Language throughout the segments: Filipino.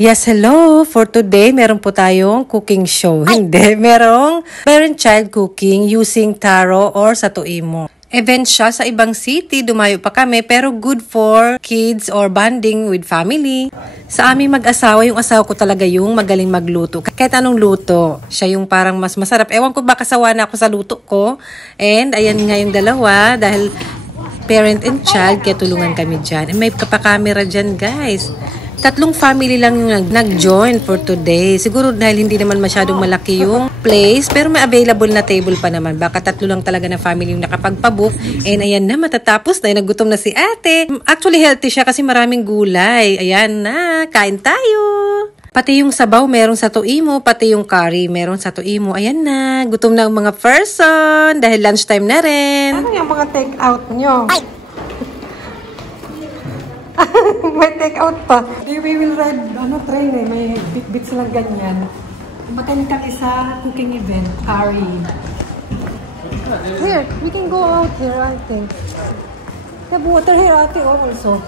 Yes, hello! For today, meron po tayong cooking show. Hindi, merong parent-child cooking using taro or satuimo. Event siya sa ibang city, dumayo pa kami, pero good for kids or bonding with family. Sa aming mag-asawa, yung asawa ko talaga yung magaling magluto. Kahit anong luto, siya yung parang mas masarap. Ewan ko baka sawa na ako sa luto ko. And ayan nga yung dalawa, dahil parent and child, kaya tulungan kami dyan. And may kapakamera dyan, guys. 3 family lang yung nag-join for today. Siguro dahil hindi naman masyadong malaki yung place, pero may available na table pa naman. Baka 3 lang talaga na family yung nakapagpabook. And ayan na, matatapos na. Nagutom na si ate. Actually, healthy siya kasi maraming gulay. Ayan na, kain tayo. Pati yung sabaw, merong satuimo. Pati yung curry, merong satuimo. Ayan na, gutom na ang mga person. Dahil lunchtime na rin. Ano yung mga take-out nyo? May take out pa. We will ride train eh. May bit-bit silang ganyan. Matayin kami sa cooking event, curry. Here, we can go out here, I think. We have water here, ate, also.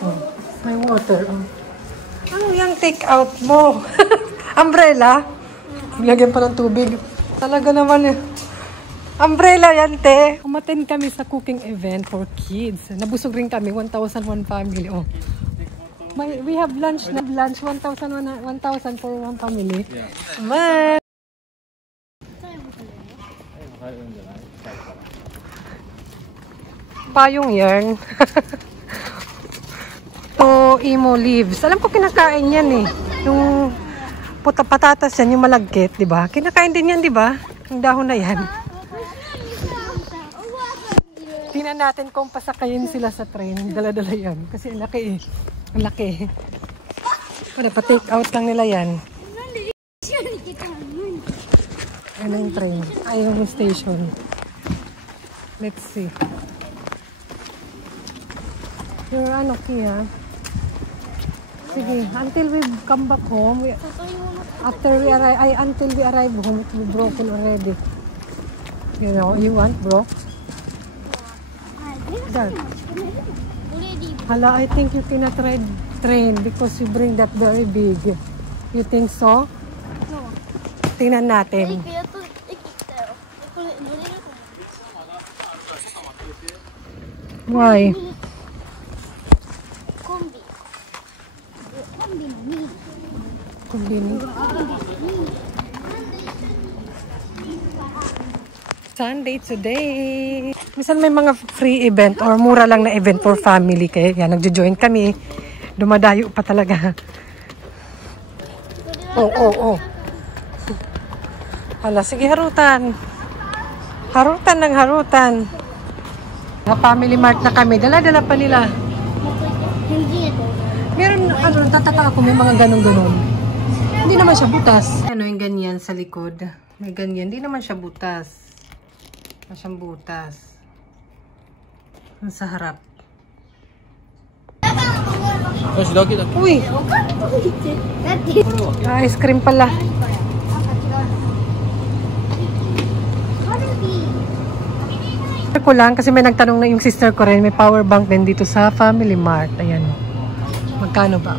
Oh, may water. Oh. Ano yung take out mo? Umbrella? Lagyan pa ng tubig. Talaga naman eh. Umbrella yan, te. Umaten kami sa cooking event for kids. Nabusog rin kami, 1,001 family. Oh. We have lunch na. 1,000 for one family. Man. Payong yarn. To imo leaves. Alam ko kinakain yan eh. Yung patatas yan, yung malagkit, di ba? Kinakain din yan, di ba? Yung dahon na yan. Tingnan natin kung pasakayin sila sa train. Dala-dala yan. Kasi ang laki eh. Ang laki. Para pa-take out lang nila yan. Ano yung train? Ay, yung station. Let's see. You're ano, Kia? Sige, until we come back home, until we arrive home, it will be broken already. You know, you want broke? That. Hala, I think you cannot ride train because you bring that very big. You think so? No. Tingnan natin. Why? Kombini. Sunday today. Minsan may mga free event or mura lang na event for family. Kaya yan, nagjo-join kami. Dumadayo pa talaga. Oh. Hala, sige, harutan. Harutan ng harutan. Family mart na kami. Dala-dala pa nila. Meron, tataka ako, may mga ganun-ganun. Hindi naman siya butas. Ano yung ganyan sa likod? May ganyan. Hindi naman siya butas. Masyang butas. Sa harap. Uy! Ice cream pala. Ko lang kasi may nagtanong na yung sister ko rin. May power bank din dito sa Family Mart. Ayan. Magkano ba?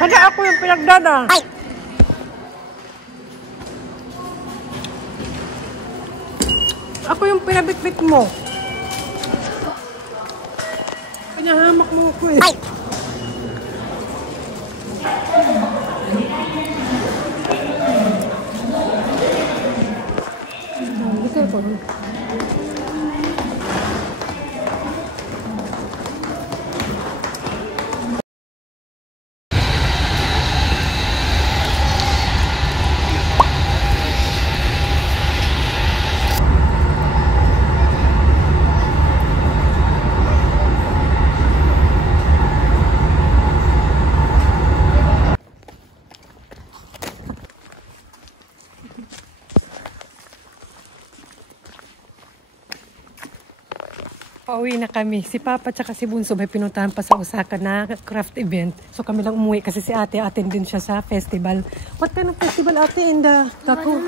Kada ako yung pinagdada. Ako yung pinabitbit mo. Pinahamak mo ako eh. Ito po. Pauwi na kami. Si Papa at si Bunso may pinuntahan pa sa Osaka na craft event. So kami lang umuwi kasi si ate attend din siya sa festival. What kind of festival ate in the Gaku?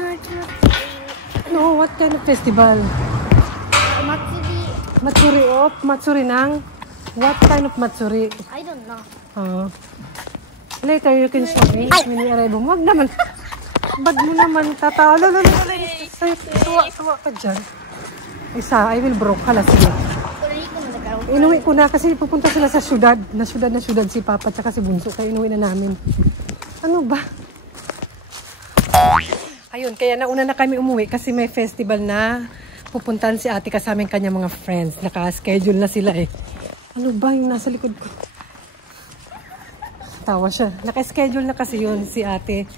No, what kind of festival? Matsuri of Matsuri ng What kind of matsuri? I don't know. Later you can show me. Mini arrival. Wag naman. Bag mo naman, tatawa. Tuwa ka dyan. Isa, I will broke. Hala, sige. Inuwi ko na kasi pupunta sila sa syudad. Na syudad si Papa at si Bunso. Kaya inuwi na namin. Ano ba? Ayun, kaya nauna na kami umuwi kasi may festival na pupuntahan si ate kasama yung kanya mga friends. Naka-schedule na sila eh. Ano ba yung nasa likod ko? Tawa siya. Naka-schedule na kasi yun si ate.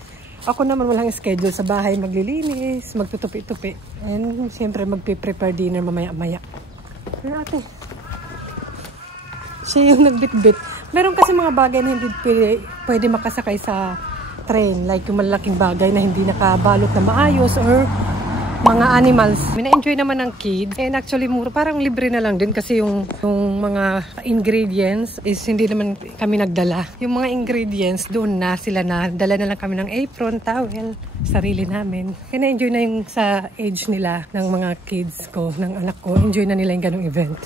Ako naman walang schedule sa bahay. Maglilinis, magtutupi-tupi. And siyempre magpe-prepare dinner mamaya-maya. Pero ate, siya yung nagbitbit. Meron kasi mga bagay na hindi pwede makasakay sa train. Like yung malaking bagay na hindi nakabalot na maayos or mga animals. May na-enjoy naman ng kids. And actually, mura, parang libre na lang din kasi yung mga ingredients is hindi naman kami nagdala. Yung mga ingredients, doon na sila na. Dala na lang kami ng apron, towel, sarili namin. Kaya na-enjoy na yung sa age nila ng mga kids ko, ng anak ko. Enjoy na nila yung ganong event.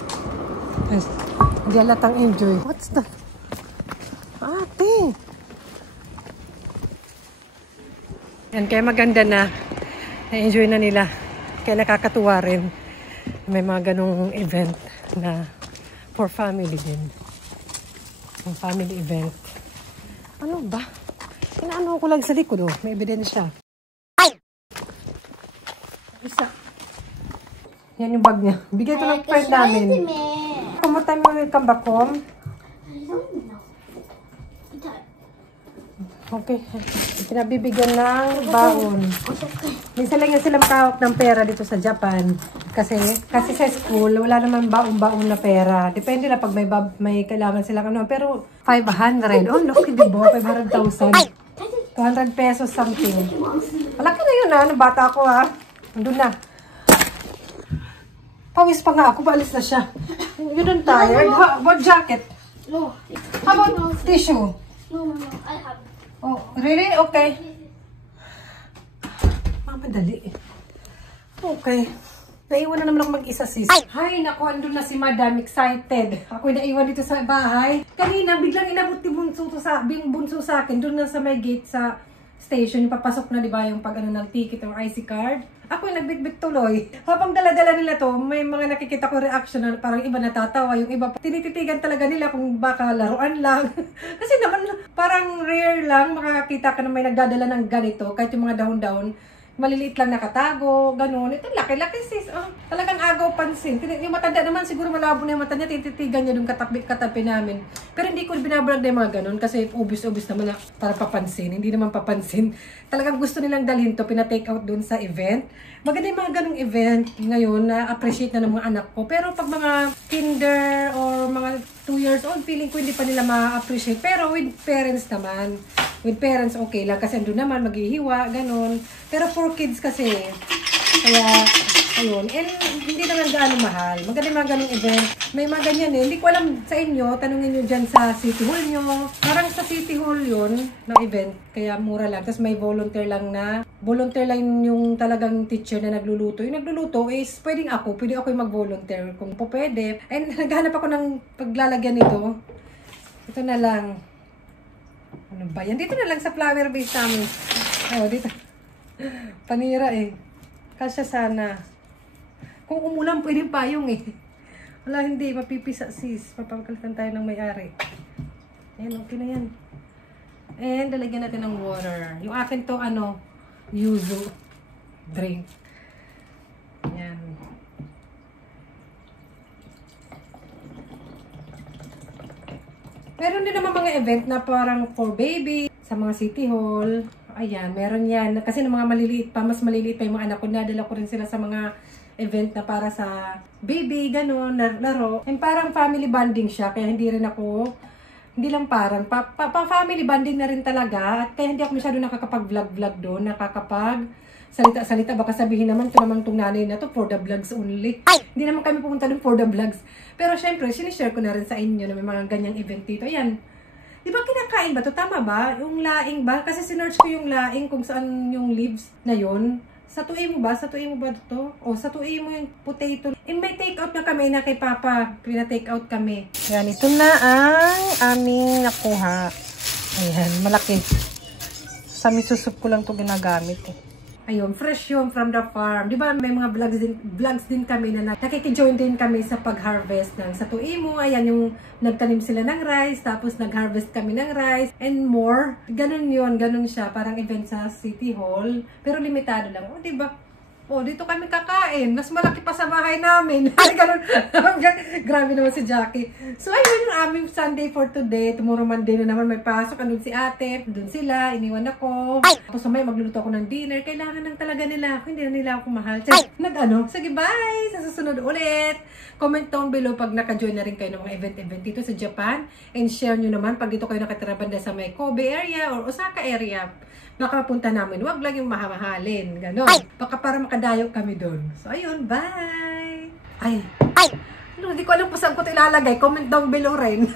Hindi halatang enjoy. What's that? Ate! Yan, kaya maganda na. Na-enjoy na nila. Kaya nakakatuwa rin. May mga ganong event na for family din. Yung family event. Ano ba? Inaano ko lang sa likod oh. May ebidensya. Isa. Yan yung bag niya. Bigay ito ng friend namin. Kumusta mo yung kambakom? Okay. Pinabibigyan ng baon. Minsan lang yan sila makahawak ng pera dito sa Japan. Kasi sa school, wala naman baon-baon na pera. Depende na pag may kailangan silang ano. Pero 500. Oh, look, di ba? 500,000. 200 pesos something. Malaki na yun ha. Ano, bata ako ha. Andun na. Pawis pa nga ako. Baalis na siya. You don't tired? What jacket? No. How about tissue? No. I have. Oh, really? Okay. Madali eh. Okay. Naiwan na naman ako mag-isa, sis. Hay, naku, andun na si Madam. Excited. Ako'y naiwan dito sa bahay. Kanina, biglang inabot ni Bunso sa akin. Doon na sa may gate sa station. Yung papasok na, di ba, yung pag-ano ng ticket or IC card. Ako'y nagbitbit tuloy. Habang dala-dala nila to, may mga nakikita ko reaction na parang iba natatawa. Yung iba, tinititigan talaga nila kung baka laruan lang. Kasi naman, parang rare lang makakita ka na may nagdadala ng ganito. Kahit yung mga dahon-dahon. Maliliit lang nakatago, ganun. Ito, laki-laki sis. Oh, talagang agaw pansin. Yung matanda naman, siguro malabo na yung mata niya, tititigan niya yung katabi namin. Pero hindi ko binabrag na yung mga ganun kasi obvious naman na para papansin. Hindi naman papansin. Talagang gusto nilang dalhin to, pina-take out dun sa event. Maganda yung mga ganung event ngayon na appreciate na ng mga anak ko. Pero pag mga kinder or mga 2 years old, feeling ko hindi pa nila ma-appreciate. Pero with parents naman. With parents, okay lang. Kasi andun naman, maghihiwa, ganun. Pero for kids kasi, kaya, ayun. And hindi naman gaano mahal. Maganda mga ganung event. May mga ganyan eh. Hindi ko alam sa inyo, tanungin nyo dyan sa City Hall nyo. Parang sa City Hall yun, na event. Kaya mura lang. Tapos may volunteer lang yung talagang teacher na nagluluto. Yung nagluluto is, pwede ako yung mag-volunteer kung po pwede. And naghanap ako ng paglalagyan nito. Ito na lang. Ano ba yan? Dito na lang sa flower base namin. Oh, dito. Panira eh. Kasya sana. Kung umulan, pwedeng payong eh. Wala, hindi. Mapipisa sis. Papagkalitan tayo ng may-ari. Ayan, okay na yan. And, dalagyan natin ng water. Yung akin to, yuzu drink. Ayan. Meron din naman mga event na parang for baby, sa mga City Hall. Ayan, meron yan. Kasi ng mga maliliit pa, mas maliliit pa yung mga anak ko. Nadala ko rin sila sa mga event na para sa baby, gano'n, laro. And parang family bonding siya. Kaya hindi rin ako, hindi lang parang, family bonding na rin talaga. At kaya hindi ako masyado nakakapag-vlog-vlog doon. Salita-salita, baka sabihin naman, ito naman itong nanay na to for the vlogs only. Hindi naman kami pupunta doon for the vlogs. Pero syempre, sinishare ko na rin sa inyo na may mga ganyang event dito. Ayan. Di ba kinakain ba to? Tama ba? Yung laing ba? Kasi sinerch ko yung laing kung saan yung leaves na yun. Satuin mo ba? Satuin mo ba ito? O, satuin mo yung potato. May take out na kami na kay Papa. Pina-take out kami. Yan, ito na ang aming nakuha. Ayan, malaki. Sa misusup ko lang ito ginagamit eh. Ayun, fresh yun from the farm. Di ba may mga vlogs din kami na nakikijoin din kami sa pag-harvest ng satuimo. Ayan, yung nagtanim sila ng rice, tapos nag-harvest kami ng rice, and more. Ganun yun, ganun siya. Parang event sa City Hall. Pero limitado lang. O, di ba? O, dito kami kakain. Mas malaki pa sa bahay namin. Ay, ganun. Grabe naman si Jackie. So, ayun yung aming Sunday for today. Tomorrow Monday na naman may pasok. Andun si ate. Andun sila. Iniwan ako. Tapos mamaya magluluto ako ng dinner. Kailangan lang talaga nila ako. Hindi na nila ako mahal. Sige, bye! Sa susunod ulit. Comment down below pag naka-join na rin kayo ng mga event dito sa Japan. And share nyo naman pag dito kayo nakatira banda sa may Kobe area or Osaka area. Baka punta namin. Huwag lang yung mahamahalin. Ganon. Baka para makadayo kami doon. So, ayun. Bye! Ay! Ano, hindi ko alam pa saan ko ito ilalagay. Comment down below rin.